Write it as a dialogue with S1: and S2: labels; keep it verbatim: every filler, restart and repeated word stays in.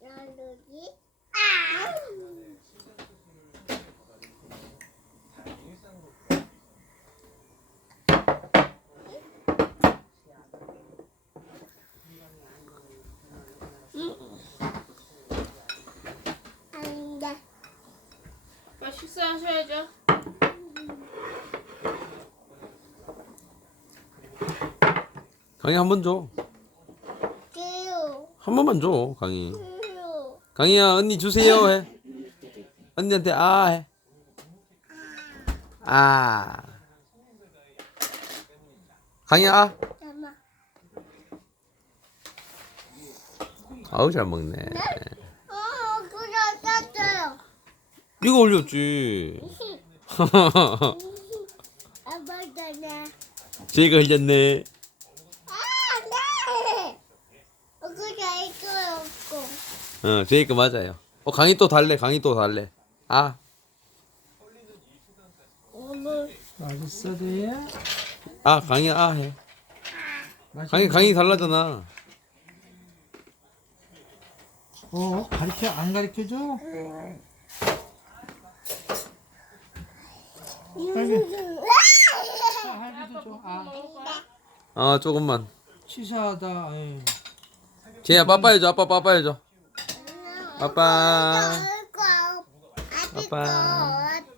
S1: 나누기. 아! 안 돼.
S2: 빨리 식사하셔야죠.
S3: 강희 한 번 줘.
S1: 찌우.
S3: 한 번만 줘, 강희.
S1: 찌우.
S3: 강희야, 언니 주세요 해. 언니한테 아 해. 아. 강희야, 아.
S1: 잠깐만.
S3: 아우 잘 먹네.
S1: 어, 그냥 땄어요.
S3: 이거 올렸지.
S1: 아빠잖아.
S3: 제이가 흘렸네.
S1: 아, 네. 어, 그냥 이거 없고.
S3: 어, 제이가 맞아요. 어, 강희 또 달래. 강희 또 달래. 아.
S1: 어머.
S4: 맛있어 돼야?
S3: 아, 강희 아 해. 강희 강희 달라잖아.
S4: 어 가르쳐 안 가르쳐 줘? 할비 아, 할비도 줘. 아
S3: 어, 조금만.
S4: 치사하다. 에이.
S3: 제이야 빠빠 해줘. 아빠 빠빠 해줘. 아빠.
S1: 아빠.
S3: 아빠.